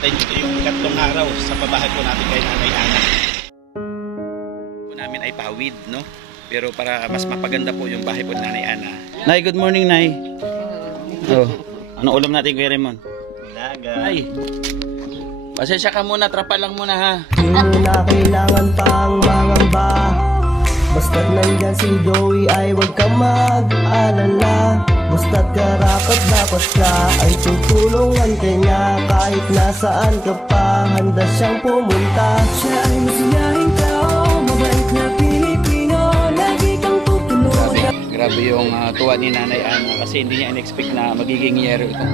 Ito yung ikatlong araw sa pabahay po natin kay Nanay Ana. Po namin ay pawid, no? Pero para mas mapaganda po yung bahay po ni Nanay Ana. Nay, good morning, Nay. Oh, ano ulam natin, Kuya Raymond? Daga. Ay, pasensya ka muna, trapa lang muna ha. Hindi na kailangan pang mangamba. Basta't nandyan si Joey ay huwag kang mag-alala. Basta't karapat dapat ka ay tutulungan kanya. Kahit nasaan ka pa, handa siyang pumunta. Siya ay masiyahing tao, mabait na Pilipino. Lagi kang tutulungan. Grabe yung tuwa ni Nanay Ana kasi hindi niya in-expect na magiging yero ito.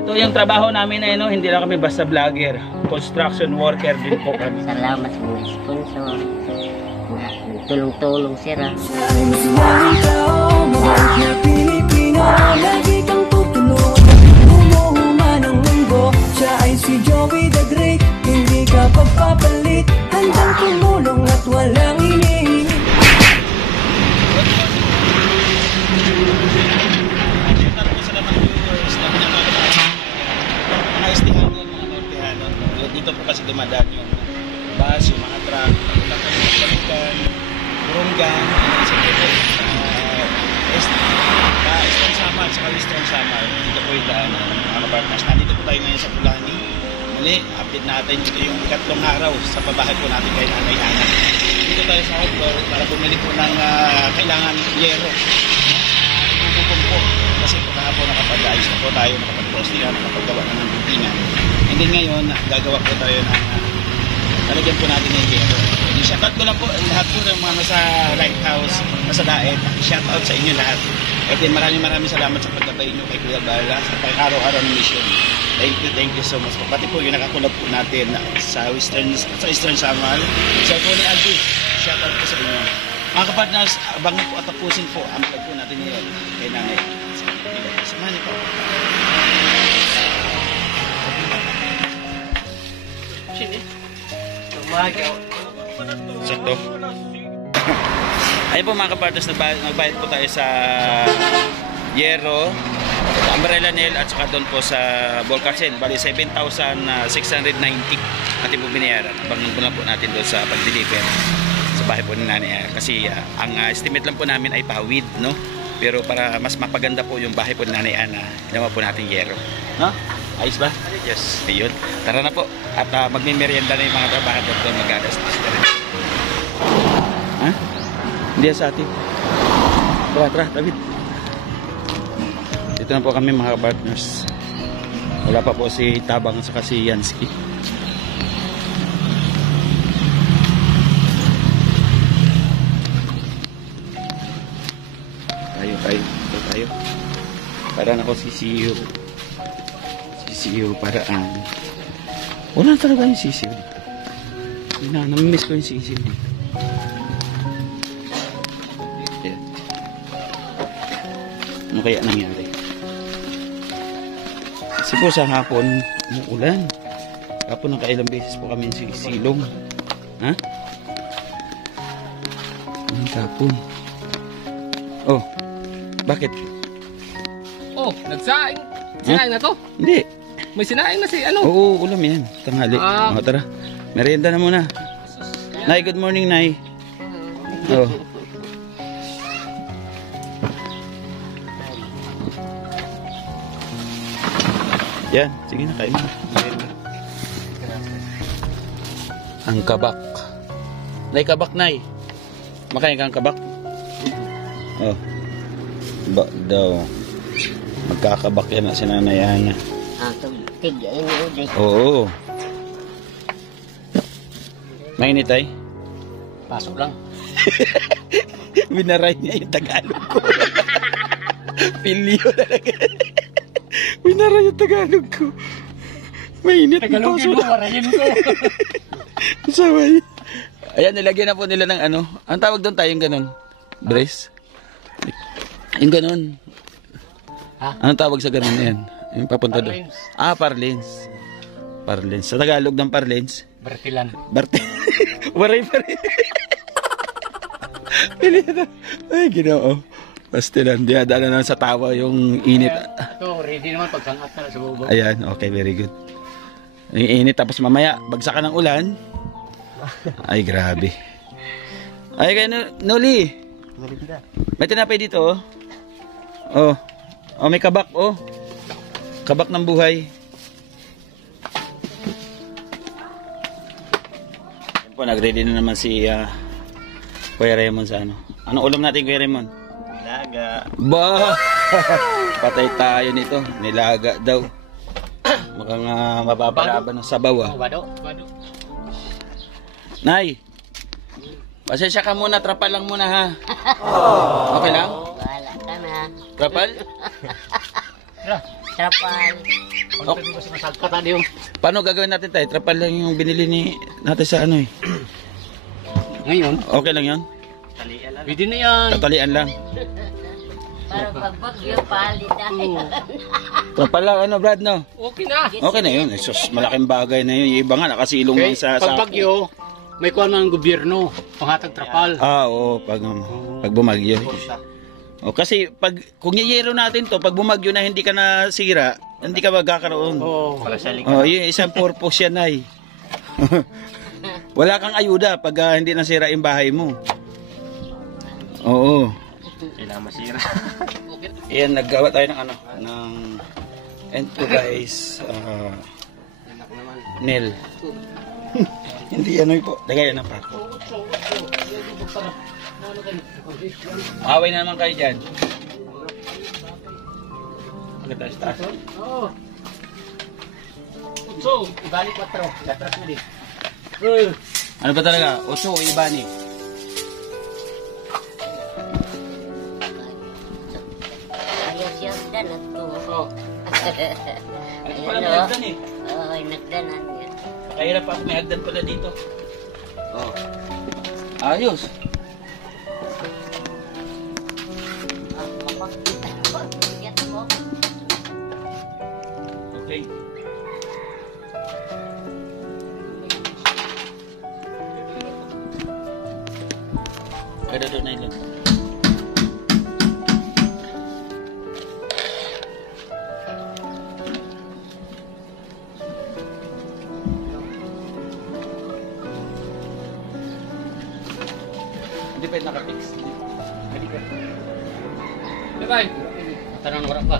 Ito yung trabaho namin ay hindi lang kami basta vlogger. Construction worker din po kami. Salamat sa mga sponsor. Tulong-tulong sira. Siya ay masiyahing tao, mabait na Pilipino. Lagi kang tutulungan, bumuhuma ng mundo. Siya ay si Joey the Great, hindi ka pagpapalit. Handang tumulong at walang inihingi. Dito po kasi dumadaan yung bus, yung mga truck, pagkakalikan, burunggan, Eastern Samar, sa Eastern Samar. Dito po yung daan ng mga partners. Nandito po tayo ngayon sa Pulani. Muli, update natin. Ito yung ikatlong araw sa pabahay po natin kay Nanay Ana. Dito tayo sa outdoor para bumili po ng kailangan yero. Ibububong po. Kasi kahapon nakapag-ayos na po tayo, nakapag-crossing, nakapagawa na ng bintingan. And then ngayon, gagawa po tayo ng talagyan po natin ng yero. Shoutout ko lang po lahat po ng mga nasa Lighthouse, nasa Daet. Shoutout sa inyo lahat. And then maraming salamat sa pagkabay nyo kay Kuya Bala sa pang-araw-araw ng mission. Thank you so much po. Pati po yung nakakulab po natin sa Eastern Samar. Sa po ni Aldi, shoutout po sa inyo. Mga kapartners, abangan po at tapusin po ang vlog po natin ngayon kay Nanay. Samahan niyo po. Sakto. Ayun po mga kapartners, nagbayad po tayo sa yero, umbrella nail at saka doon po sa Volcasen. Bali 7,690 natin po binayaran. Abangan po na po natin doon sa pag-deliver sa bahay po ni Nanay. Kasi ang estimate lang po namin ay pawid, no? Pero para mas mapaganda po yung bahay po ni Nanay Ana, ginawa po natin yero, no? Ayos ba? Yes. Ayun. Tara na po. At magmimerienda na yung mga trabahador doon, mag-agastos na rin. Ha? Hindi sa atin. Tara, David. Dito na po kami mga partners. Wala pa po si Tabang at saka si Yansky. Tayo. Para na ko sisiyo. Sisiyo paraan. Wala talaga yung sisiyo dito. Namimiss ko yung sisiyo dito. Yeah. Ano kaya nangyari? Kasi po sa hapon, umuulan. Hapon nakailang beses po kami silong. Ha? Ang hapon. Oh, bakit? Oh, nagsaing. Sinaing na to? Hindi. May sinaing na si ano? Oo, ulam yan. Tanghali. Tara. Merienda na muna. Nay, good morning, Nay. Oh. Yan, sige na, kain na. Ang kabak. Nay, kabak, Nay. Makain ka ang kabak? Oh. Ba daw. Magkakabak yan na si Nanay Ana. Tig-in ulit. Oo. Mainit ay? Pasok lang. Binaray niya yung Tagalog ko. Pilyo talaga. Binaray yung Tagalog ko. Mainit. Tagalogin mo, warayin ko. Sabay. Ayan, nilagyan na po nila ng ano. Ang tawag doon tayong ganun? Brace? Yung ganun. Ha? Anong tawag sa ganun na yan? Yung papunta doon. Parlins. Parlins. Parlins. Sa Tagalog ng Parlins? Bertilan. Waray pa rin. Ay, ginoo. Pastilan, dinadaan na lang sa tawa yung init. Ito, ready naman pagsangat na sa bubong. Ayan, okay, very good. Yung init, tapos mamaya, bagsakan ng ulan. Ay, grabe. Ay, kaya Noli. May tinapay dito, oh. Oh. Oh, may kabak, oh. Kabak ng buhay. Yan po, nag-ready na naman si Kuya Raymond sa ano. Anong ulam natin, Kuya Raymond? Nilaga. Ba! Patay tayo nito. Nilaga daw. Mukhang mababalaban ng sabaw, ah. Bado. Nay! Pasensya ka muna, trapal lang muna, ha? Okay lang? Wala ka na. Trapal? Trapal. Kung pwede ko sumasagkat na yung... Paano gagawin natin tayo? Trapal lang yung binili natin sa ano, eh. Ngayon, Okay lang yun? pwede na yan. Tatalian lang. Para pagbagyo, palit tayo. Trapal lang, ano, Brad, no? Okay na. Okay na yun. Sus, malaking bagay na yun. Yung iba nga, nakasilong Okay, lang sa pag bagyo, may kuha ng gobyerno, panghatag trapal. Oo, pag bumagyo. O, kasi kung yeyero natin to, pag bumagyo na hindi ka nasira, hindi ka magkakaroon. Oo. Oh, yun, isang purpose yan ay. Wala kang ayuda pag hindi nasira yung bahay mo. Oo. Kailangan masira. Ayan, naggawa tayo ng ano, ng and to guys, nail. Hindi ano po, lagay yan ng pako. Away na naman kayo dyan. Maganda sa taas. Oo. So, ibalik 4. Gatras mo din. Ano ba talaga? Oso o ibani? Ayos yung danat ko. Oo. Ano pala may hagdan eh? Oo, nagdanan yun. Kahirap ako, may hagdan pala dito. Oh. Ayos. Bigat mo. Okay. Kada doon na ilan. Hindi pa naka-fix. Hindi ka. Bye-bye. Tanang warap ka.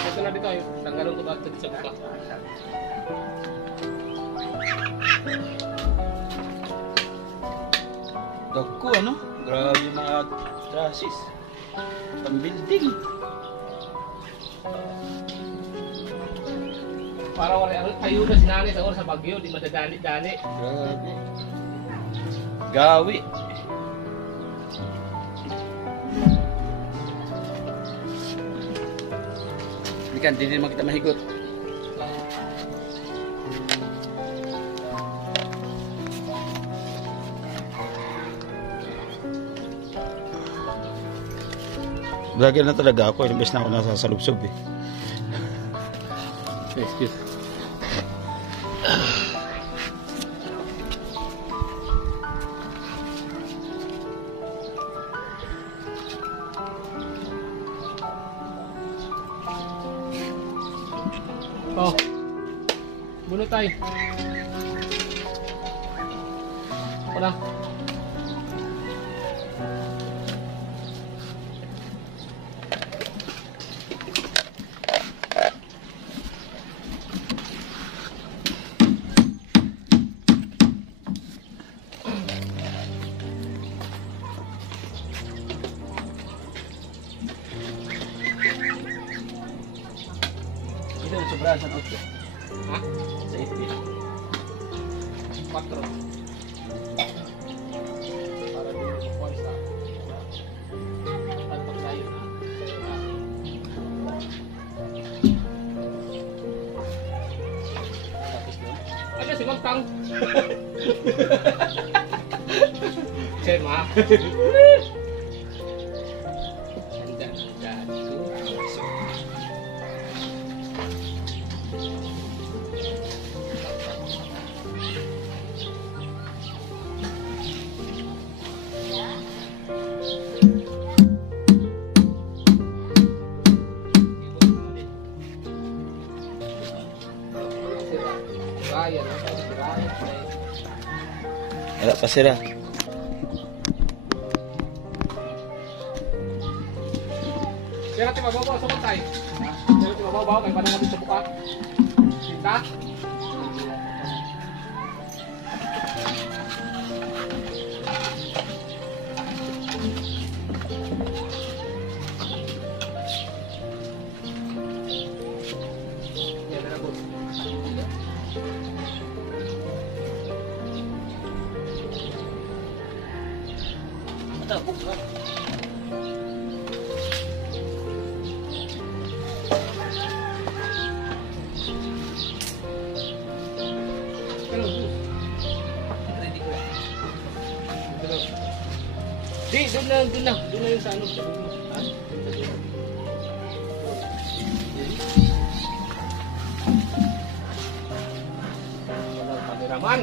Ito na dito tayo. Tanggalon ko ba ito sa buka? Dagko ano? Grabe yung mga trusses. Pang-building. Para wala tayo na sinanay sa oras sa bagyo. Di madadali-dali. Grabe. Gawi. Ikan, hindi naman kita mahigot. Vlogger na talaga ako, ilang beses na ako nasasalubsob eh. Excuse. Oh. Bulo tayo. Wala. Ito yung sobrahan sa 8. Ha? Sa 8 feet. 4. Para di makuha sa pagpag tayo na. Tapos doon. Ano si Magtang? Sema. yan. Wala pa sila. Kaya natin mababaw sa kuntay. Kaya natin mababaw, kaya pa natin sa buka. Kita? Yan na boss. Hello, boss. Ready ko yan. Hello. Di, doon lang yung sa ano. Sa dulo. Ha? Sa dulo. Kameraman.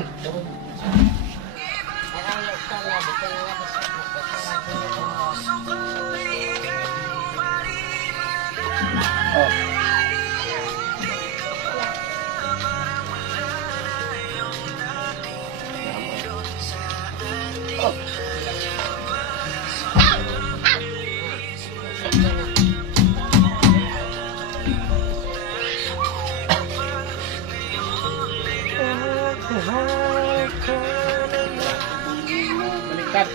Baliktad.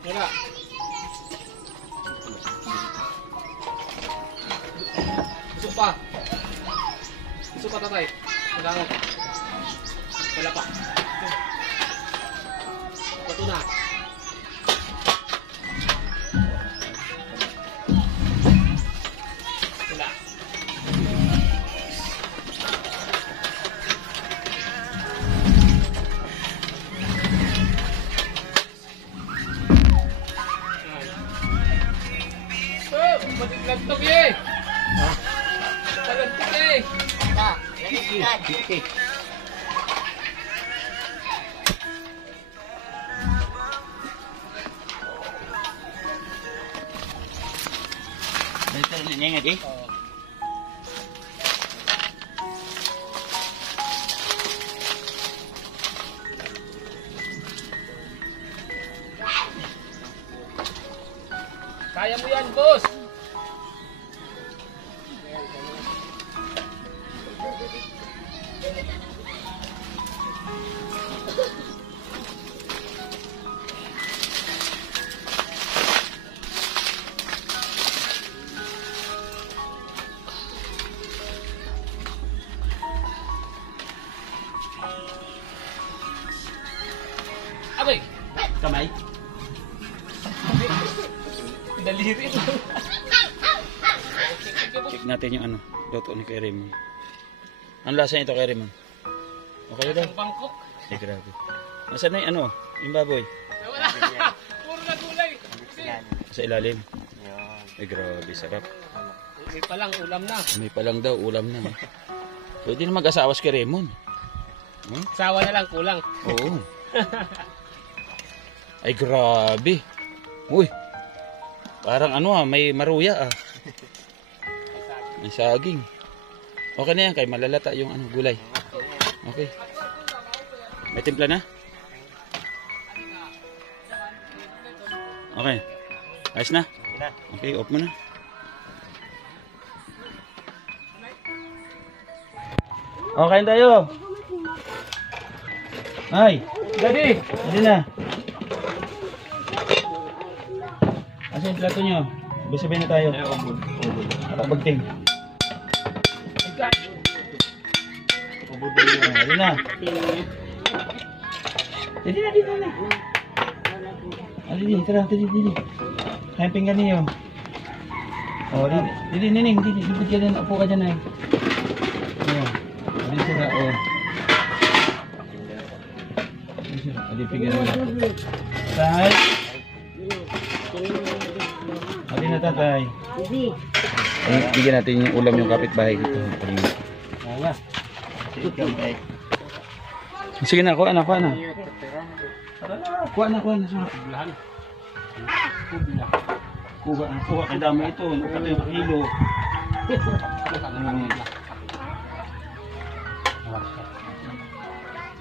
Wala. Busog pa. Busog pa tatay. Kailangan. Wala pa. Ito na. Wala. Matiglantok eh! Ha? Matiglantok eh! Ito, lamigkad. Okay. Ito na niya nga di. Kaya mo yan, boss! Abay! Kamay. Daliri ito. Check natin yung ano, luto ni Kuya Raymond. Ang lasa nito Kuya Raymond? Okay daw? Ang Bangkok. Ay, grabe. Nasaan na yung ano, yung baboy? Wala. Puro na gulay. Sa ilalim. Ay, grabe, sarap. May palang ulam na. May palang daw, ulam na. Pwede na mag-asawa si Kuya Raymond. Hmm? Sawa na lang kulang. Oo. Ay, grabe. Uy. Parang ano may maruya ah. May saging. Okay na yan, kay malalata yung ano, gulay. Okay. May timpla na? Okay. Ayos na? Okay, off mo na. Okay tayo. Ay, Daddy! ready na. Asan yung plato nyo? Sabay na tayo. Nakapagting. Ready na. Ready na, dito na. Ready, tara, ready. Kayang pinggan niyo. Oh, dili, nining, dili, ibig ka din, upo ka dyan ay. Oh, dili sila, oh. Dili, pigyan na. Tay. Adi na tatay. Hindi. Ay, bigyan natin yung ulam yung kapitbahay dito. Kaya. Sige na, kuha na, kuha na. Kuha na, kuha na. Bulahan. Kuha na, kuha. Ang dami ito. Pati yung kilo.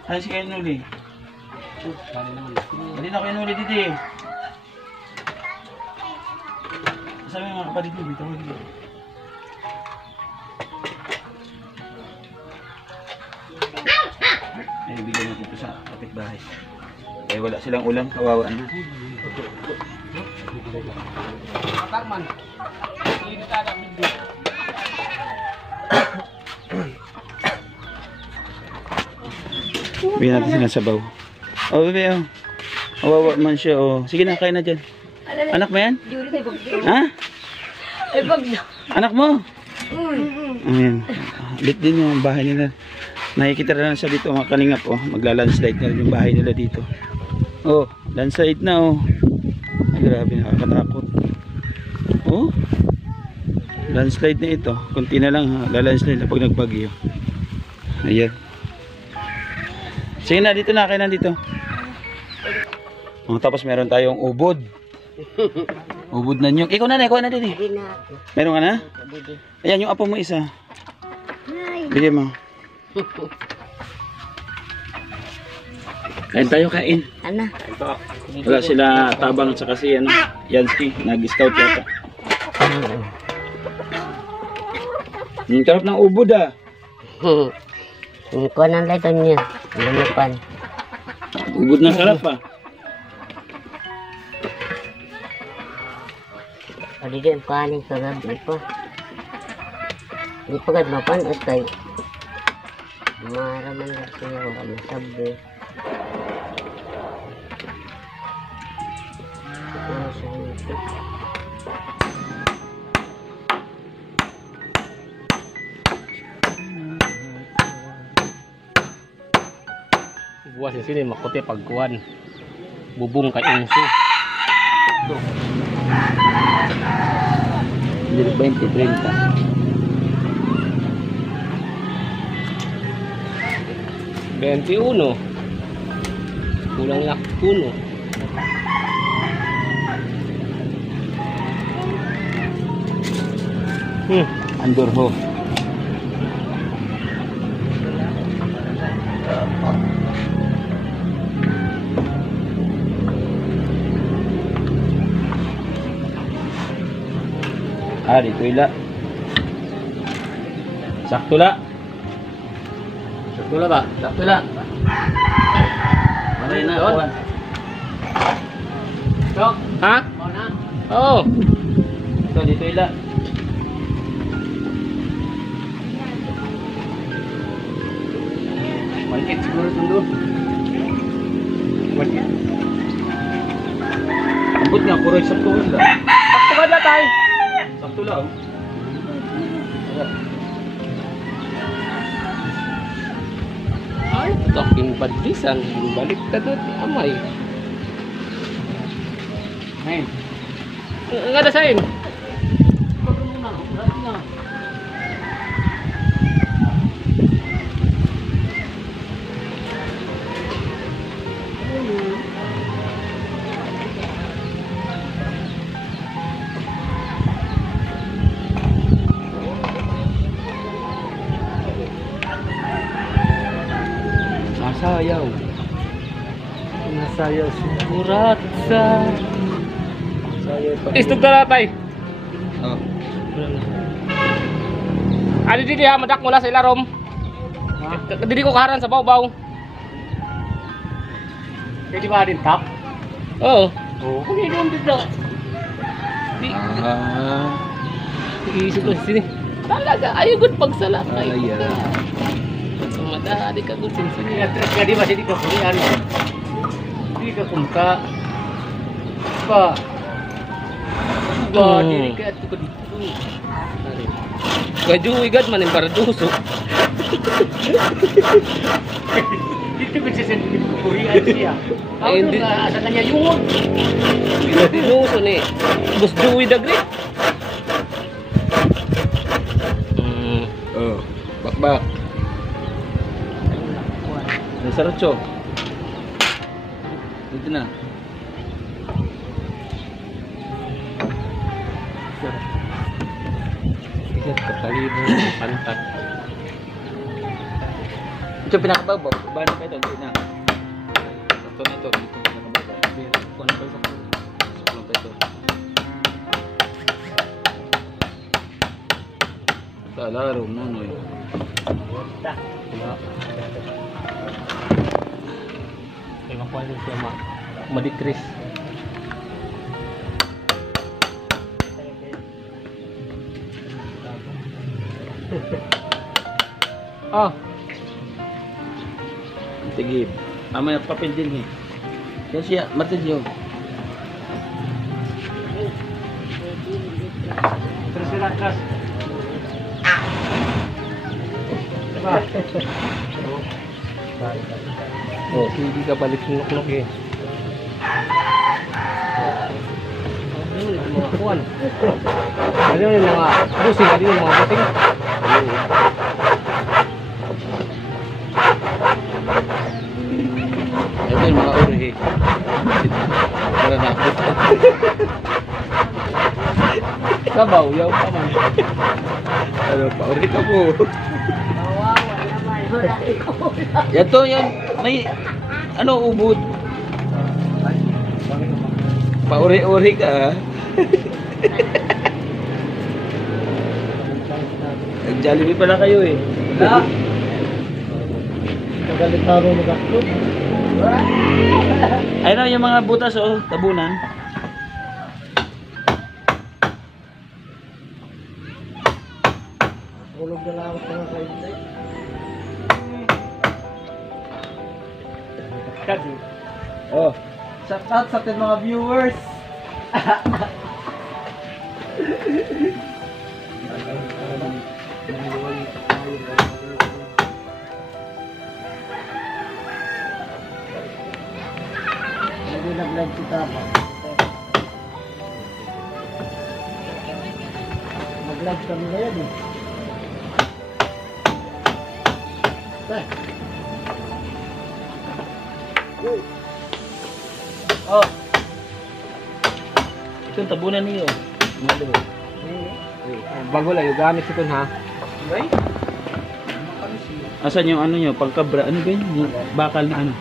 Ay, si kayo nuli. Hindi na kayo nuli dito eh. Sabi mga kapatid ko, dito dito. Ay, bigyan natin ito sa kapitbahay. Eh, wala silang ulam, kawawa na. Takman. Hindi tayo video. Bigyan natin sinasabaw. Oh, bebe, oh. Kawawa man siya, oh. Sige na, kain na dyan. Anak mo yan? Ha? Ay, pag na. Anak mo? Ayan. Lit din yung bahay nila. Nakikita na lang siya dito mga kalingap, oh. Magla-landslide na rin yung bahay nila dito. Oh, landslide na, oh. Ay, grabe, nakakatakot. Oh. Landslide na ito. Kunti na lang, ha. Landslide na pag nagbagyo. Ayan. Sige na, dito na. Kain na dito. Oh, tapos meron tayong ubod. Ubod na nyug. Ikaw na, ikaw na din eh. Hindi na. Meron ka na? Hindi. Ayan, yung apo mo isa. Ay. Bigyan mo. Kain tayo, kain. Ano? Wala sila tabang sa kasi ano, Yansky, nag-scout yata. Yung sarap ng ubod ah. Yung kuha ng lighton niya. Lumupan. Ubod na sarap ah. Pwede din paning sa gabi pa. Hindi pa gad mapanos kay maraman na siya wala masabi. Ano siya nito? Buwas yung sini, makote pagkuhan. Bubong kay Inso. Ito. 20, 30. $21. Kulang lang 1. Andor ho. Ah, dito ila. Sakto la. Sakto lang ba? Sakto la. Malay na, Doon. kawan. Dok? Ha? Oo. Ito, dito ila. Malkit siguro sundo. Malkit. Ambot nga, puro sakto la. Sakto ka na tayo. Sakto la, oh. Ay, talking badlisan. Balik ka doon, amay. Ngayon. Nga da sain. Nasayaw. Nasayaw sumurat sa. Istog na natay. Oh. Adi didi ha, madak mula sa ilarom. Didi ko kaharan sa baw-baw. Pwede ba din tap? Oo. Oo. Kung hindi doon dito. Di. Ah. Iisip ko sini. Talaga, ayaw good pagsala. Ay, Madali ka good sini. Kadi ba sini ka kurian? Hindi ka kumka. Pa. ba, dili ka ato ko dito. Kaya Joey God man yung baraduso. Dito ko siya kurian siya. Ako nga, asa kanya yun. Baraduso ni. Bus Joey the Great. Oh, bakbak. Nasarotso. Dito na. Isat kapalibo, pantat. Ito pinakababaw. Bano pa ito? Hindi na. Ito na ito. Dito pinakababaw. Kung ano pa ito? Kung pa ito. Sa laro mo, no? Wala. Kaya makuha din siya madikris. Ah. Tigib. Mamaya papel din eh. Yan siya, martilyo. Terus sila kas. Diba? Oh, hindi ka balik sinuk-nuk eh. Ano yung mga kuwan? Ano yung mga busing? Ano yung mga busing? Ito yung mga uri. Para nakot. Sabaw, yaw pa man. Ano pa, uri ka po. Ito yan, may ano ubod. Pauri-uri ka. Nag-Jollibee pala kayo eh. Ha? Magalit na rin mag-upload. Ayun yung mga butas oh, tabunan. Ulog na lang ako sa mga kainday. Oh, shout out sa ating mga viewers. Hindi nag-live si Tapa. Mag-live kami na yan eh. Oh. Ito yung tabunan niyo. Bago lang yung gamit ito ha. Asan yung ano nyo? Pagkabra, ano ba yun? Yung bakal na ano?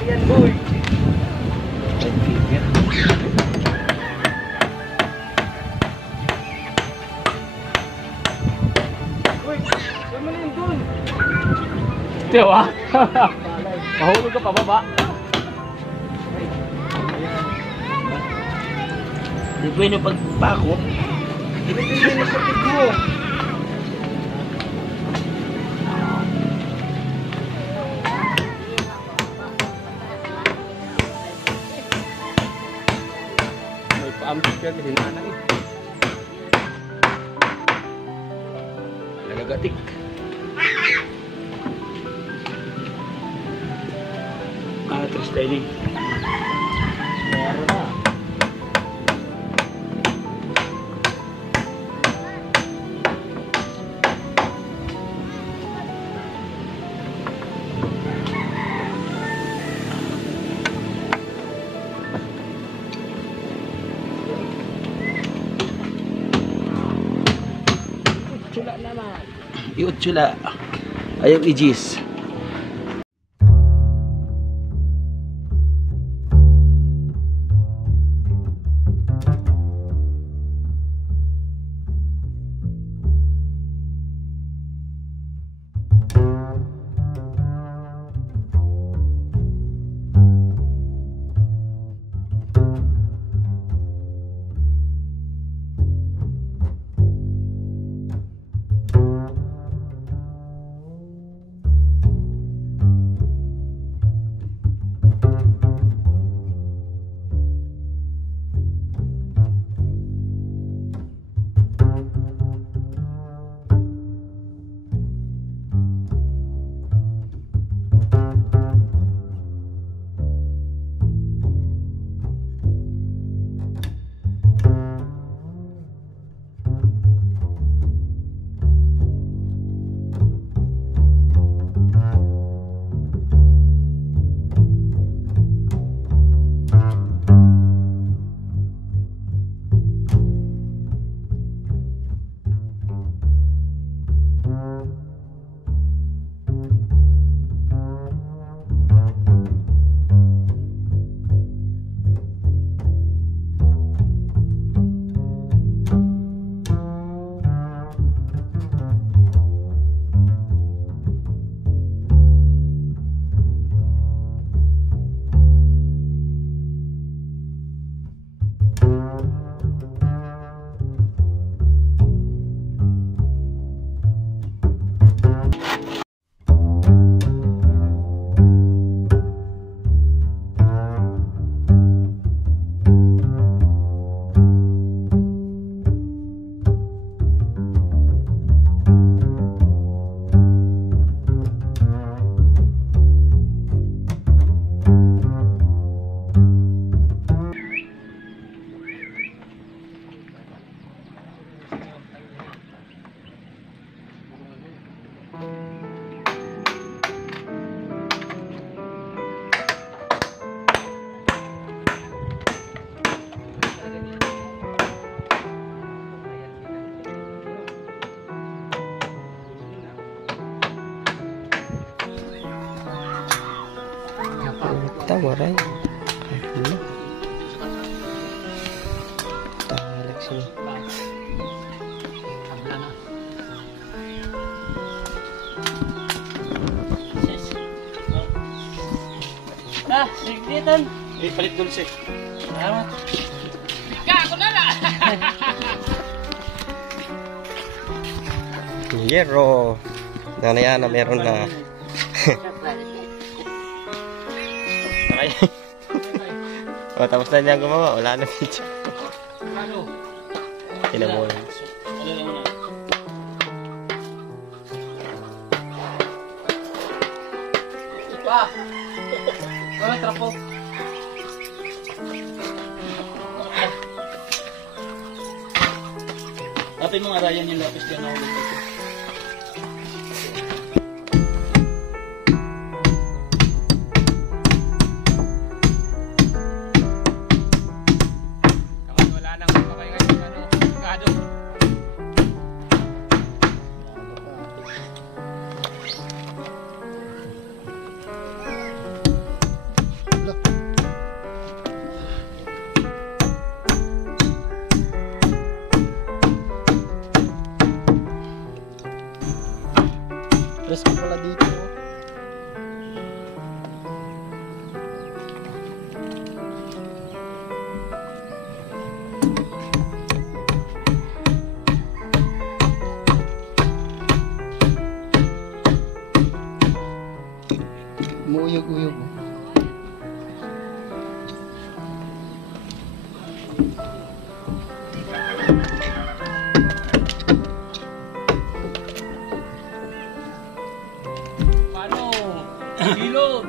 Ayan boy. Uy, saan mo na yun dun? Tiyawa? Mahulog ka pa baba. Di ba yun yung pagpakot? Hindi na sa tigmo. May pa-ampit ka kasi nanang eh. Nagagatik. Tres tayo ni. Meron na. Chula naman. Iut chula. Ayaw ijis. maray. Ano? Alex yun. Ah, sigditan. Palit dulce. Salamat. Yero. Nanay Ana, meron na. Ay. O, tapos na niya gumawa. Wala na video. Kinamon. Ano na muna? Pa! Wala trapo. Atin mga Ryan yung lapis dyan ako. Wala nang papakay ngayon. Ano? Gado. Press ko pala dito. Umuyog-uyog. Paano? Kilo.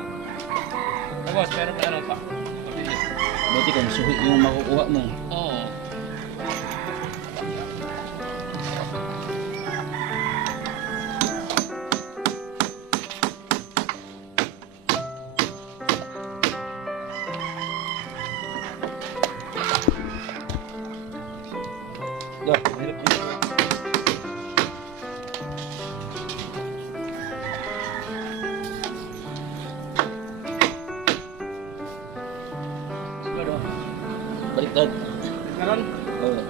Tapos, meron pa ano pa? Pabilis. Buti kung suhi yung makukuha mo. Oo. Do, hirap mo. Siguro. Baliktad. Meron? Oo.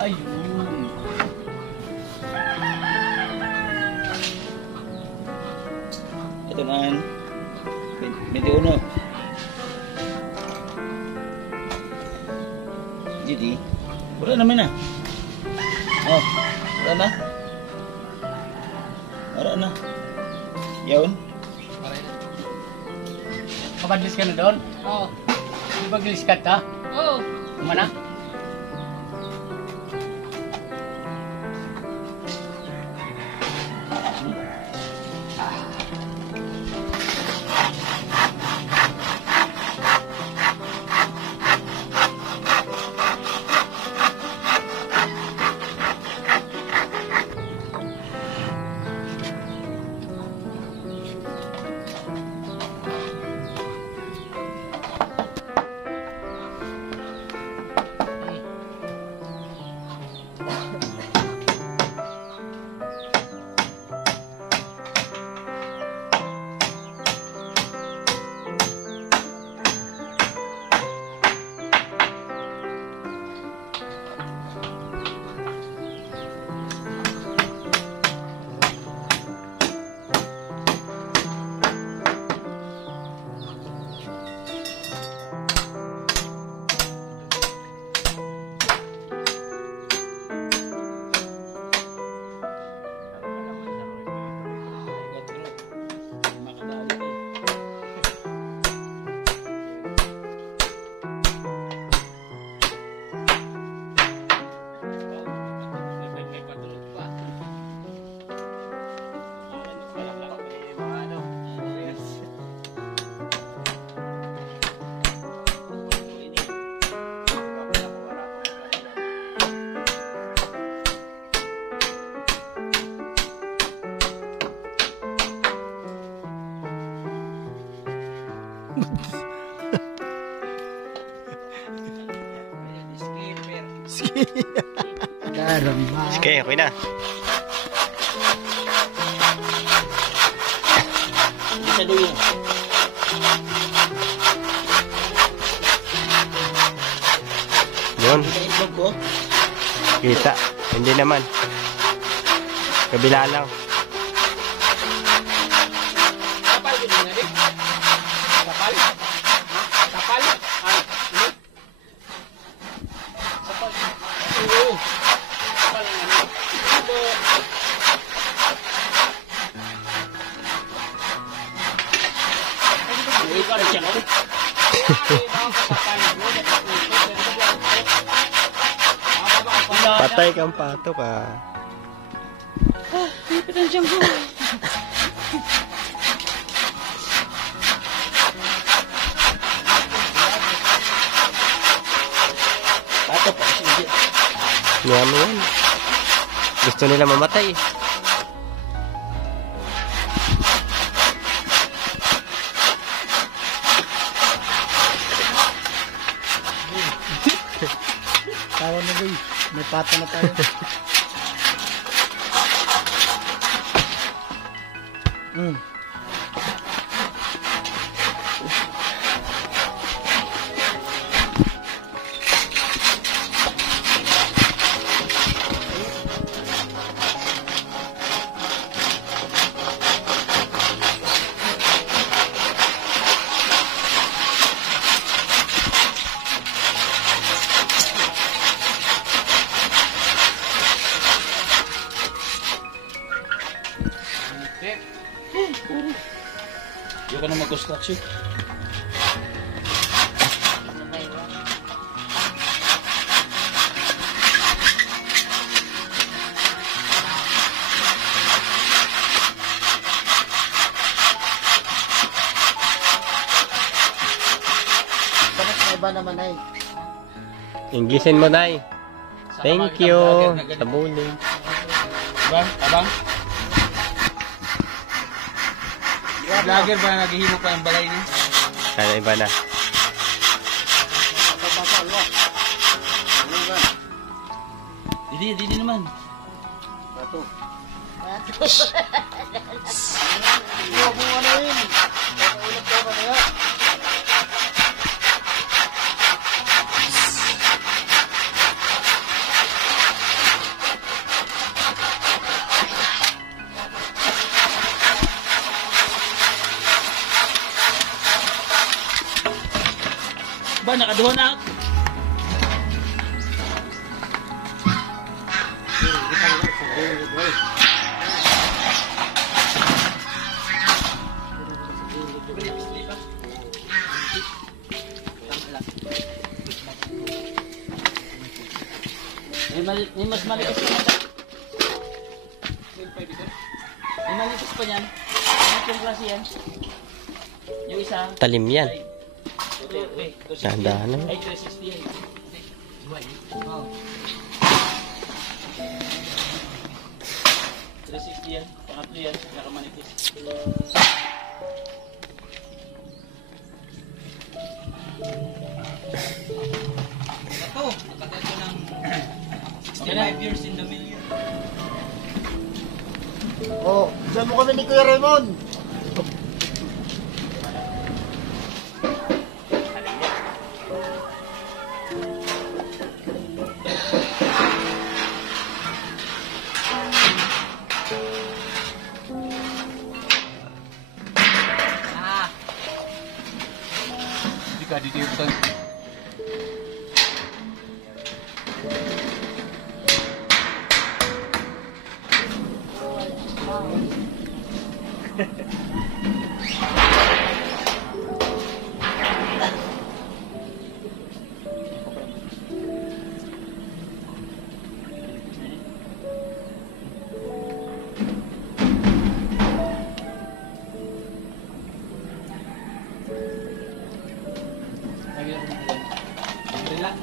Ayun. Ito naman. 21. Jadi, wala naman na. Oh, wala na. Wala na. Yun. Kapag-lis ka na doon? Oo. Di ba gilis ka ta? Oo. Kumana? Okay, okay na. sa dulo. Yun, Kita itlog ko. kita. Hindi naman. Kabila lang. Kapal din na rin. Kapal? Kapal? Ay, ano? Kapal. Oo. Kapal na ano? Ito. Hindi ko rin siya ko. Patay kang pato ka. Pato pa. Hindi. Yan yan. Gusto nila mamatay. Tawa na boy. May pato na tayo. Yung ka na mag-construction. Bakit may iba naman ay? Englishin mo, Nay. Thank you. Sa bulig. Abang? Abang? Vlogger ba na naghihimo pa ng balay niya? Ano, iba na. Didi naman. Pato. Ba, nakaduha na. May mas malikas pa yan. May malikas pa yan. Yung klase yan. Yung isa. Talim yan. Wait, Dahan-dahan naman. ay, 360 yan. Oo. 360 yan. Pangatlo yan. Nakamanipis. Ito, natagal ko ng 65 years in the million. Oh, dyan mo kami ni Kuya Raymond. Hindi ka ditiutan. Relax.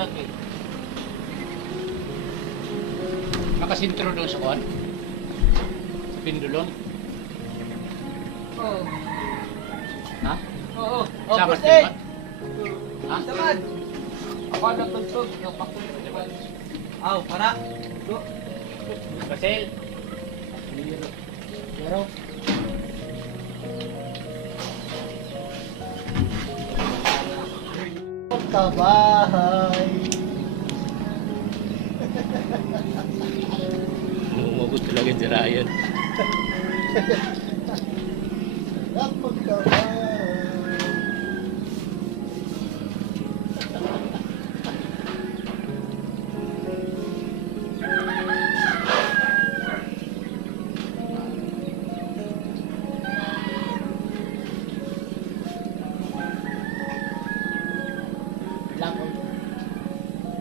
malaki. Nakasintro doon sa kuwan? Sa pindulong? Oo. Ha? Oo. Sama sa timat? Ha? Samad! Ako ang tuntog. Aw, para. Basel. Pero. Kabahay. Umabot talaga si Ryan. Dapat kabahay.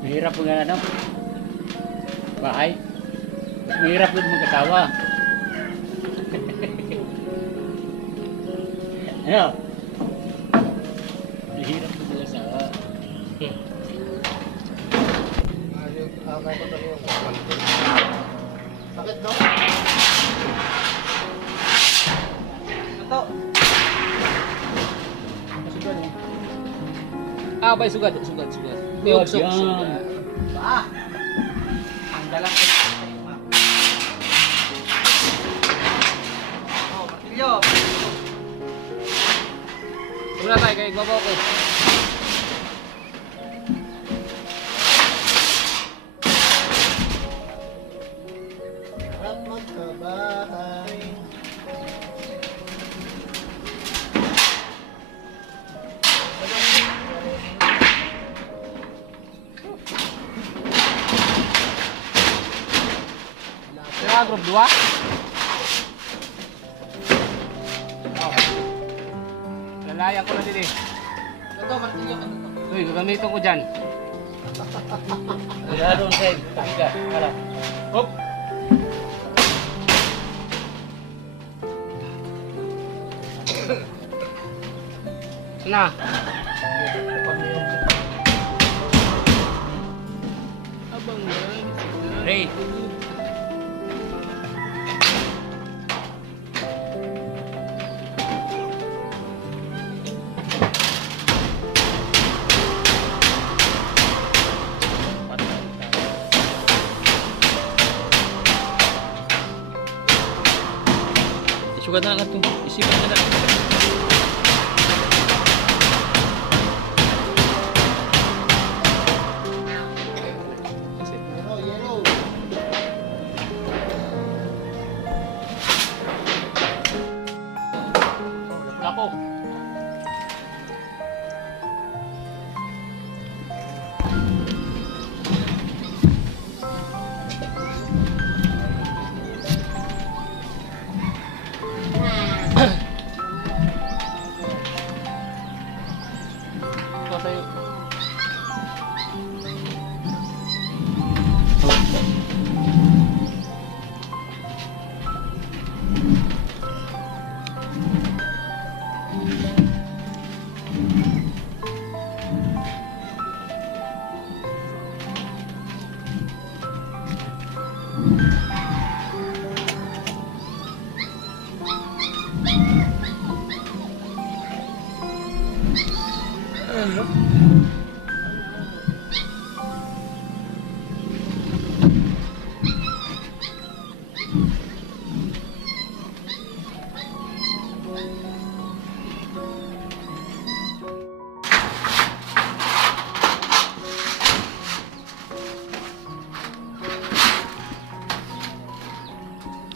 Mahirap po nga ano? Bahay? Mas mahirap po mag-asawa. Ano? Mahirap po mag-asawa. Sakit, no? Ito. Ah, bay sugad. May ugsok. Ah! Ang dalang ko. Oh, martilyo! Wala tayo, kaya igbabaw ko. Dapat kabahay. Kaya group 2? Oh. Lalayan ko na din eh. Ito, martilyo ka ito. Uy, gagamitin ko dyan. Kaya doon, Seg. Pahiga. Kala. Hop. Na. Abang Ray. Sugat na lang ito. Isipan na lang. Yellow. Lapo. Ito sa'yo.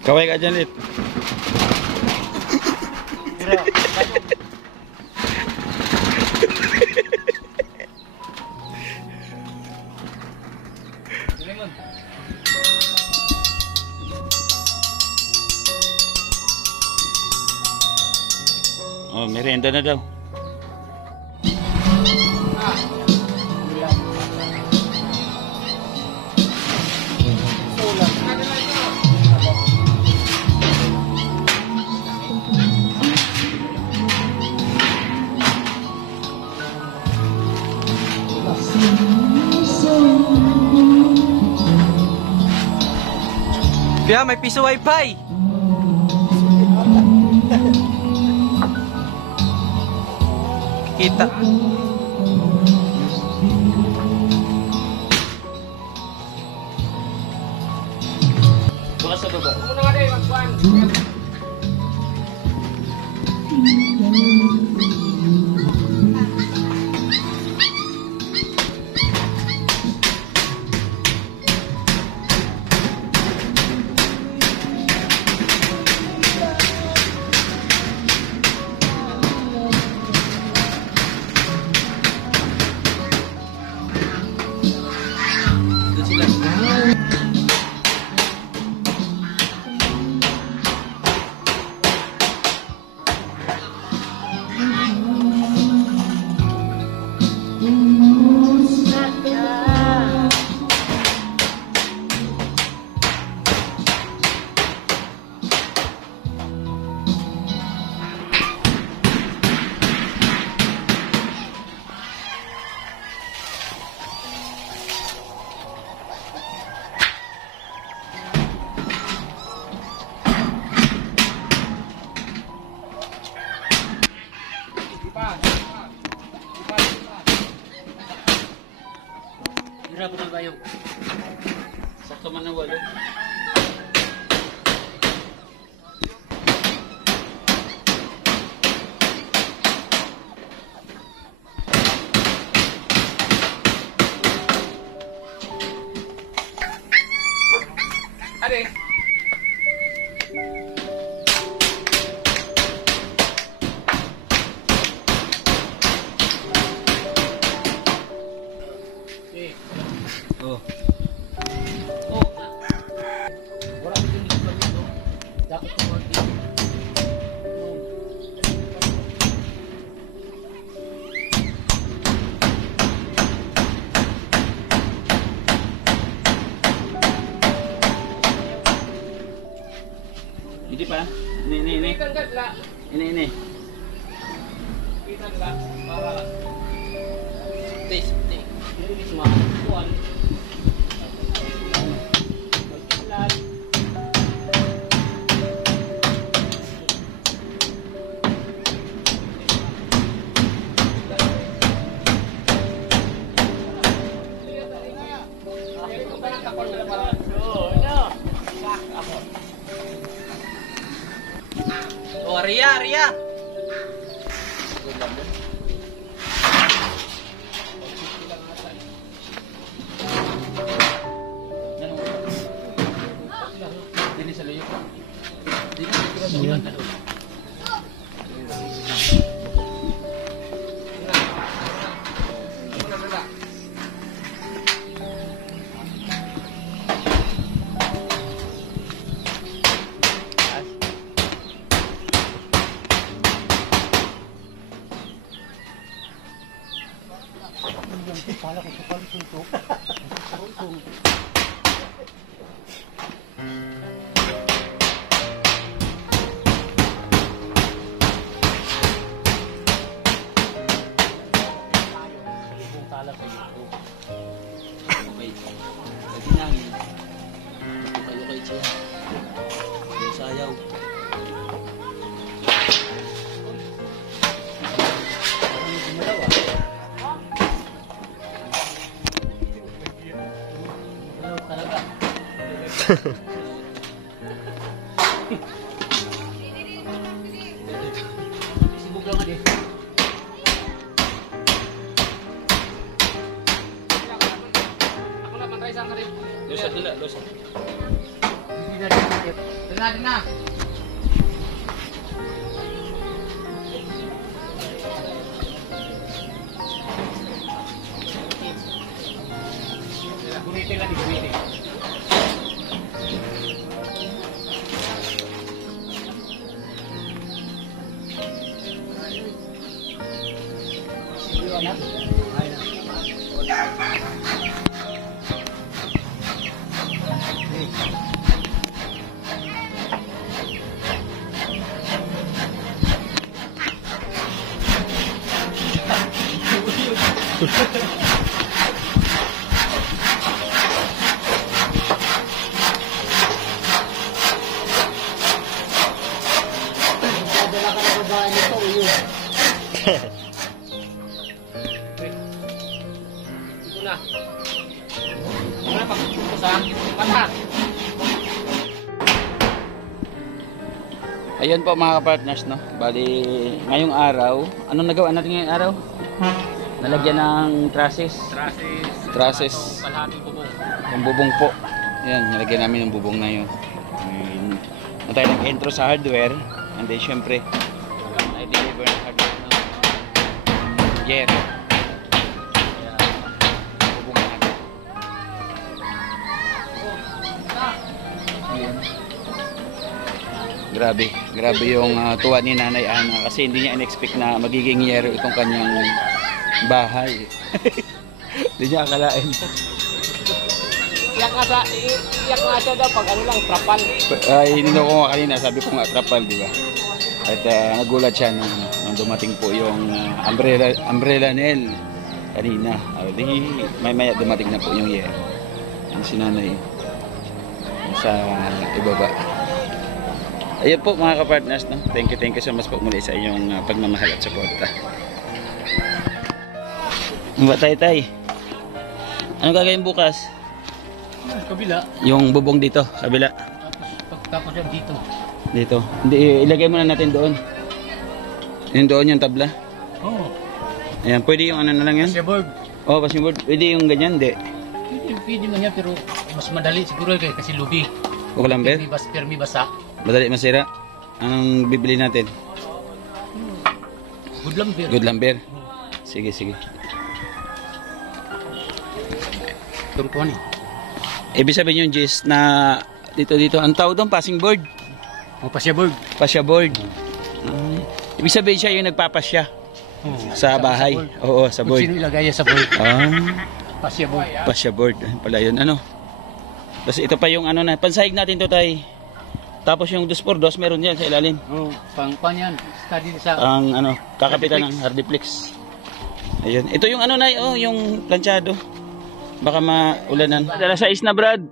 Kaway ka dyan, Lit. Lemon. Oh, merienda na daw. Kuya, may piso wifi. Kita. Bukas sa baba. Muna nga rin, magkuhan. Doon sila. Hirap na ba yung sakto man na walo? Ade. Oh. Wala ko din dito dito. Dapat ko mag-dito. Hindi pa. Ini. Ikan kadla. Ini. Ikan kadla. Para. Taste. Hindi bisa makuhan. Magkiklat. Oh, Ria. Dini sa luyo. Dini sa luyo. Okay. Lagi nangin. Kayo kay Chen. Sayaw. Sibuk lang ade. Ako naman try sa karin. Dosa. Dina. Gunitin lang, gunitin. Ito na. Wala pa pupunta sa mata. Ayun po mga kapartners, no? Bali, ngayong araw, anong nagawa natin ngayong araw? Nalagyan ng trusses. Trusses. Palhating bubong. Yung bubong po. Ayan, nalagyan namin yung bubong na yun. Na tayo nag-intro sa hardware. And then, syempre, I-deliver ng hardware na Jerry. Kaya, bubong natin. Ayan. Grabe yung tuwa ni Nanay Ana kasi hindi niya in-expect na magiging yero itong kanyang bahay. Hindi niya akalain. Iyak nga siya daw pag ano lang, trapal. Ay, hindi ko nga kanina, sabi ko nga trapal, di ba? At nagulat siya nung dumating po yung umbrella nail kanina. Di, may dumating na po yung yero. Ang sinanay sa ibaba. Ayun po mga kapartners, no? Thank you so much po muli sa inyong pagmamahal at suporta. Ano ba tay? Ano gagawin bukas? Kabila. Yung bubong dito, kabila. Tapos yan dito. Dito. Hindi, ilagay muna natin doon. Yung doon yung tabla. Oo. Ayan, pwede yung ano na lang yan? Board. Oh, passing board. Pwede yung ganyan, hindi. Pwede man yan pero mas madali siguro kasi lubi. Kukulamber? Permi basa. Madali masira. Anong bibili natin? Good lumber. Good lumber. Sige. Tungkuhan eh. Ibig sabihin yung Jis na dito. Ang tawag doon, passing board. O pasya board. Pasya board. Ibig sabihin siya yung nagpapasya sa bahay. Oo, sa Kung board. sino ilagay yan sa board. Pasya board. Pasya board. Ayun pala yun. Ano? Tapos ito pa yung ano na. Pansahig natin to tay. Tapos yung 2x2 meron yan sa ilalim. Pang yan. Study sa... Ang ano, kakapitan ng hardiplex. Ayun. Ito yung ano na, yung planchado. Baka maulanan. Alas 6 na, Brad.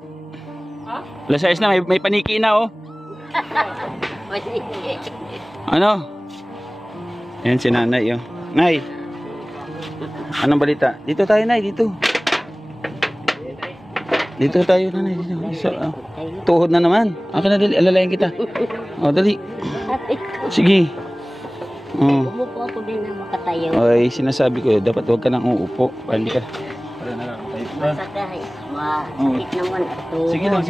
Alas 6 na, may paniki na, Ano? Ayan si Nanay, Nay. Anong balita? Dito tayo, Nay, dito. Dito tayo, Nanay. Dito. Tuhod na naman. Akin na, dali. Alalayan kita. Dali. Sige. Umupo ako din na makatayo. Ay, sinasabi ko, dapat huwag ka nang uupo. Hindi ka. Masakay. Masakit naman ito. Sige lang.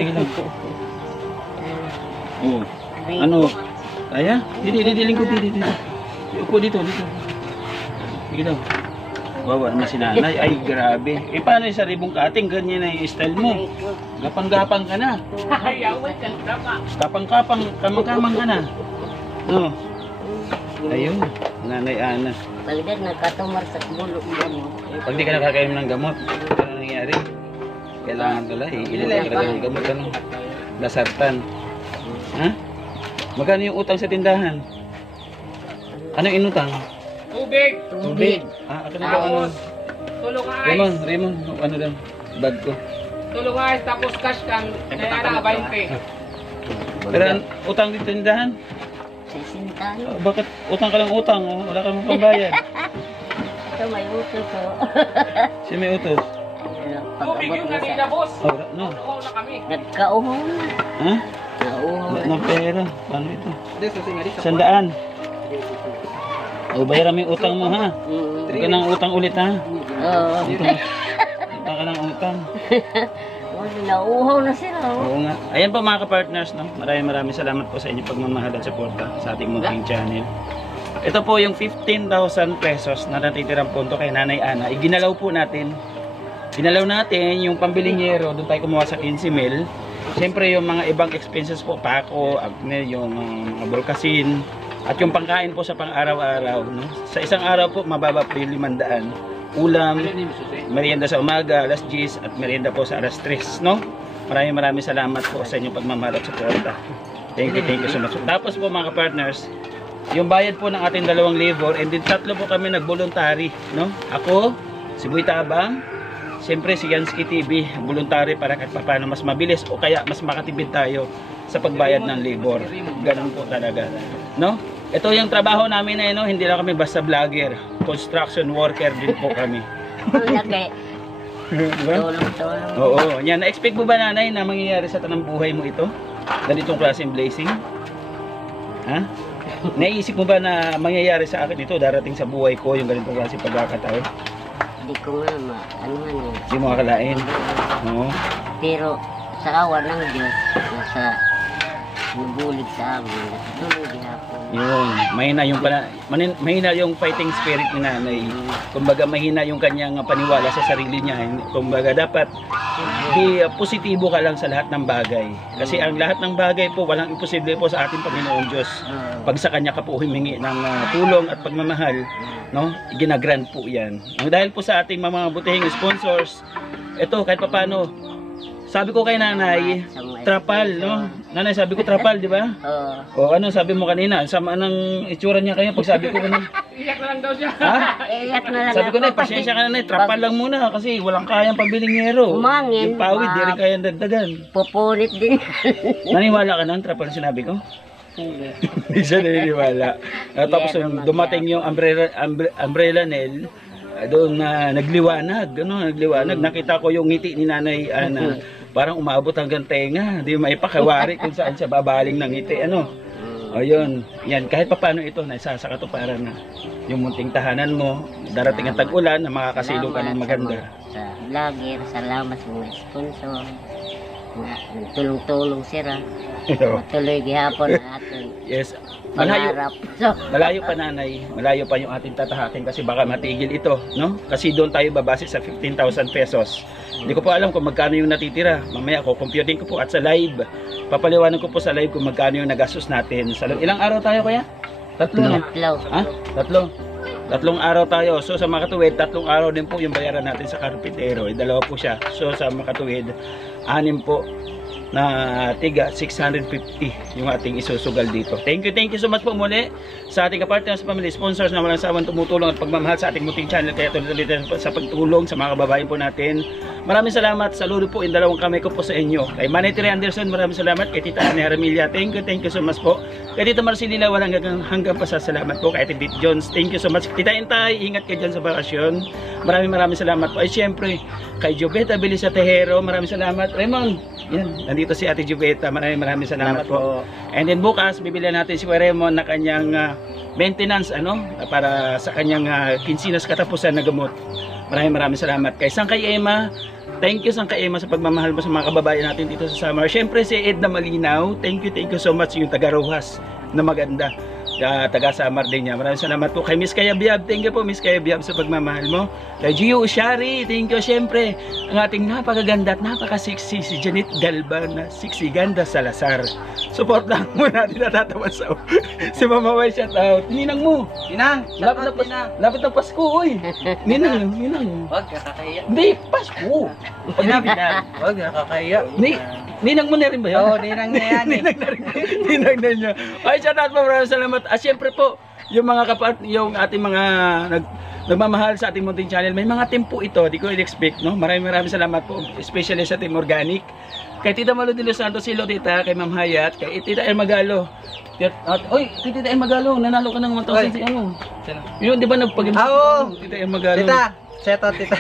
Ano? Kaya? Dito, lingkod dito. Upo dito. Sige daw. Bawa naman si Nanay. Ay, grabe. Paano yung sa ribong kating? Ganyan na yung style mo. Gapang-gapang ka na. Kapang-kapang, kamang-kamang ka na. Ayun, Nanay Ana. Pagdag nagkatumar sa bulok mo. Pag di ka nakakainom ng gamot, ano nangyari? Kailangan pala, ilagay ka ng gamot, lasartan. Ha? Magkano yung utang sa tindahan? Anong inutang? Tubig. Ako na daw, Tulong ayos. Raymond, ano daw? Bag ko. Tulong ayos. Tapos cash kang kaya na 20. Pero utang dito tindahan? Sisintano. Bakit utang ka lang utang? Wala ka mong pambayad. Ito may utos ko. Siya may utos. Tubig yung kanina, boss. No. Oo na kami. Nagkauhaw na. Ha? Nauhaw Wala na. ng pera. Paano ito? 100. Bayaran mo yung utang mo, ha? Huwag ka ng utang ulit, ha? Oo. Utang ka ng utang. Nauhaw na sila. Oo nga. Ayan po mga ka-partners, no? Maraming salamat po sa inyong pagmamahal at suporta sa ating munting channel. Ito po yung 15,000 pesos na natitirang punto kay Nanay Ana. Iginalaw po natin. Ginalaw natin yung pambiling yero. Doon tayo kumuha sa 15 mil. Siyempre yung mga ibang expenses po, pako, agne, yung mga bulkasin, at yung pangkain po sa pang-araw-araw. No? Sa isang araw po, mababa po yung 500. Ulam, merienda sa umaga, alas 10, at merienda po sa alas 3. No? Maraming salamat po sa inyong pagmamahal at suporta. Thank you so much. Tapos po mga partners, yung bayad po ng ating 2,000, and then 3 po kami nag-voluntary. No? Ako, si Boy Tabang, siyempre si Yansky TV, voluntary para kahit paano mas mabilis o kaya mas makatipid tayo sa pagbayad ng labor. Ganun po talaga. No? Ito yung trabaho namin na hindi lang kami basta vlogger. Construction worker din po kami. Ang laki. Diba? Tulong-tulong. Oo. Yan, na-expect mo ba nanay na mangyayari sa tanang buhay mo ito? Ganitong klaseng blazing? Ha? Naisip mo ba na mangyayari sa akin ito darating sa buhay ko yung ganitong klaseng pagkakataon? Hindi ko nga ano man yun. Hindi mo akalain. Oo. Pero sa awa ng Diyos, nasa nabulig sa amin, natuloy gihapon. Yun, mahina yung fighting spirit ni nanay. Kumbaga mahina yung kanyang paniwala sa sarili niya. Kumbaga dapat positibo ka lang sa lahat ng bagay. Kasi ang lahat ng bagay po, walang imposible po sa ating Panginoon Diyos. Pag sa kanya ka po humingi ng tulong at pagmamahal, no? Ginagrant po 'yan. Ang dahil po sa ating mga butihing sponsors, ito kahit papaano, sabi ko kay nanay, trapal, no? Nanay, sabi ko trapal, di ba? O ano sabi mo kanina? Sama ng itsura niya kayo pag sabi ko kanina. Iyak na lang daw siya. Ha? Iyak na lang Sabi ko ako na, pasensya ka na, trapal lang muna kasi walang kayang pabiling ngero. Umangin, Yung pawid, di rin kayang dagdagan. Pupunit din. Naniwala ka ng trapal na sinabi ko? Hindi. Hindi siya naniniwala. Tapos yung dumating yung umbrella nail, doon na nagliwanag, nakita ko yung ngiti ni Nanay Ana, parang umabot hanggang tenga, hindi maipakawari kung saan siya babaling ng ngiti, ayun, yan, kahit papaano ito, naisasakatuparan na yung munting tahanan mo, darating ang tag-ulan na makakasilong ka ng maganda. Sa vlogger, salamat sa mga sponsor. Tulong-tulong sila. Matuloy gihapon ang ating Yes. Malayo, pangarap. So, malayo pa nanay, malayo pa yung ating tatahakin kasi baka matigil ito, no? Kasi doon tayo babase sa 15,000 pesos. Hindi ko po alam kung magkano yung natitira. Mamaya ko, computing ko po at sa live. Papaliwanag ko po sa live kung magkano yung nagastos natin. Sa ilang araw tayo kaya? Tatlo, no? Ha? Tatlong araw tayo. So sa makatuwid, 3 araw din po yung bayaran natin sa karpintero. Dalawa po siya. So sa makatuwid, 6 po na tiga 650 yung ating isusugal dito. Thank you so much po muli sa ating kapartners, family sponsors na walang sawang tumutulong at pagmamahal sa ating munting channel. Kaya tuloy sa pagtulong sa mga kababayan po natin. Maraming salamat. Saludo po yung dalawang kamay ko po sa inyo. Kay Manny Terry Anderson, maraming salamat. Kay Tita Annie Haramilla, thank you so much po. Kay Tita Marcelina, walang hanggang pasasalamat po. Kay Tita Jones, thank you so much. Tita Intay, ingat kayo dyan sa bakasyon. Maraming salamat po. Ay siyempre, kay Joveta Belisa Tejero, maraming salamat. Raymond, yan, nandito si Ate Joveta, maraming salamat po. And then bukas, bibilihan natin si Raymond na kanyang maintenance, para sa kanyang kinsinas katapusan na gamot. Maraming salamat. Kay Sangkay Emma, thank you Sangkay Emma sa pagmamahal mo sa mga kababayan natin dito sa Samar. Siyempre si Edna Malinaw, thank you so much, yung taga Rojas na maganda. Taga Samar din niya. Maraming salamat po kay Miss Kayabyab. Thank you po Miss Kayabyab sa pagmamahal mo. Kay Gio Ushari, thank you siyempre. Ang ating napakaganda at napaka-sexy si Janet Galban na sexy ganda Salazar. Support lang mo natin natatawa sa si Mama Way, shout out. Ninang mo. Ninang, Lapit na Pasko, oy. Ninang. Wag nakakahiya. Hindi, Pasko. Ninang, wag nakakahiya. Ninang mo na rin ba yun? Oo, ninang na yan. Ninang na niya. Ay, shout out po, maraming salamat. At syempre po, yung mga yung ating mga nagmamahal sa ating munting channel, may mga team po ito, di ko i-expect, no? Maraming salamat po, especially sa Team Organic. Kay Tita Malu de Los Santos, silo tita, kay Ma'am Hayat, kay Tita El Magalo. Oy, kay Tita El Magalo, nanalo ka ng 1,000 si ano? Yun, di ba nagpag-game? Oo! Tita El Magalo. Tita! Shout out, tita.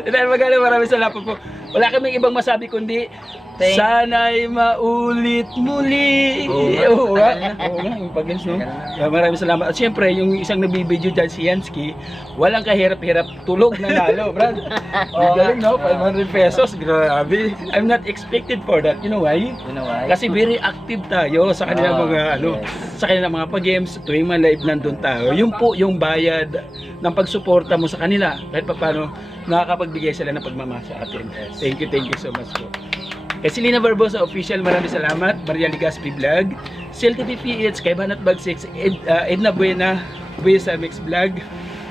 Tita El Magalo, maraming salamat po. Wala kaming ibang masabi kundi sana'y maulit muli. Oo nga, yung pag-games, no? Maraming salamat. At syempre, yung isang nabibideo dyan, si Yansky, walang kahirap-hirap, tulog na lalo, brad. Galing, no? 500 pesos, grabe. I'm not expected for that. You know why? Kasi very active tayo sa kanilang mga, sa kanilang mga pag-games, tuwing mga live nandun tayo. Yung po, yung bayad ng pagsuporta mo sa kanila, kahit pa paano, nakakapagbigay sila ng pagmamahal sa atin. Thank you so much po. Kay Selena Barbosa Official, maraming salamat. Maria Ligaspi Vlog, CLTV PH, kay Banat Bag 6, Edna Buena, Buesa Mix Vlog.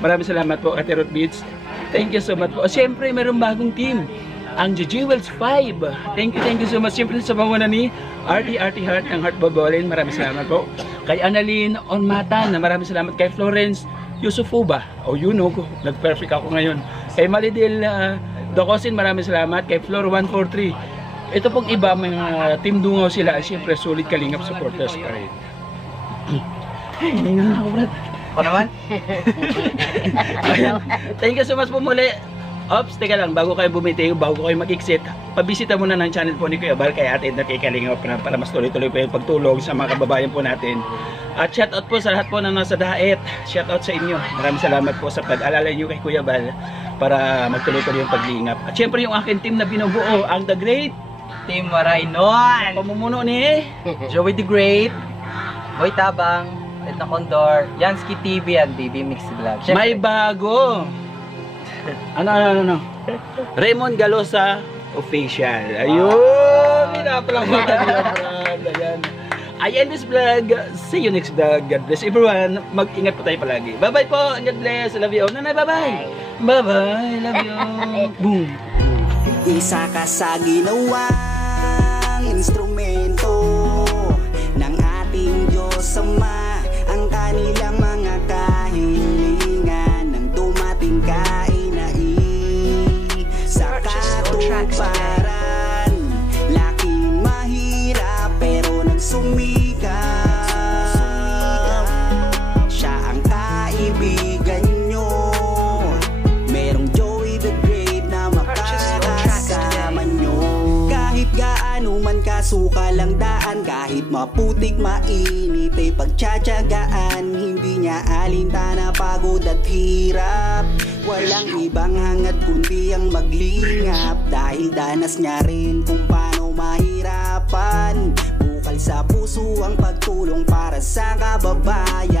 Maraming salamat po, Ate Ruth Beats. Thank you so much po. Siyempre, mayroong bagong team, ang Jewels 5. Thank you so much. Siyempre sa pamuna ni RT Heart ng Heart Bobolin. Maraming salamat po. Kay Annalyn Onmatan, maraming salamat. Kay Florence Yusufuba, nag-perfect ako ngayon. Kay Malidil Docosin, maraming salamat. Kay Floor 143. Ito pong iba, mga team dungaw sila, siyempre solid Kalingap supporters pa rin. Hinga ako, Brad. Ako naman? Ayan. Thank you so much po muli. Ops, teka lang, bago kayo bumitiw, bago kayo mag-exit, pabisita muna ng channel po ni Kuya Bal kay Ate Edna kay Kalingap para mas tuloy-tuloy po yung pagtulong sa mga kababayan po natin. At shoutout po sa lahat po na nasa Daet. Shoutout sa inyo. Maraming salamat po sa pag-alala niyo kay Kuya Bal para magtuloy-tuloy yung paglingap. At syempre yung aking team na binubuo, ang The Great Team Marainon! pamumuno ni Joey the Great, Boy Tabang, Edna Condor, Yansky TV at BB Mix Vlog. may bago. Ano? Raymond Galosa Official. Ayun! Pinapalamutan niya, Brad. Ayan. I end this vlog. See you next vlog. God bless everyone. Mag-ingat po tayo palagi. Bye-bye po. God bless. I love you. Nanay, bye-bye. Bye-bye. Love you. Boom. Isa ka sa ginawang instrumento ng ating Diyos Ama. Ang kanilang mga kahilingan nang dumating ka sa katuparan. Laking mahirap pero nagsumikap. Siya ang kaibigan nyo. Merong Joey the Great na makakasama nyo. Kahit gaano man kasuka lang daan, kahit maputik mainit ay pagtsatsagaan. Hindi niya alintana pagod at hirap. Walang ibang hangat kundi ang maglingap. Dahil danas niya rin kung paano mahirapan. Bukal sa puso ang pagtulong para sa kababayan.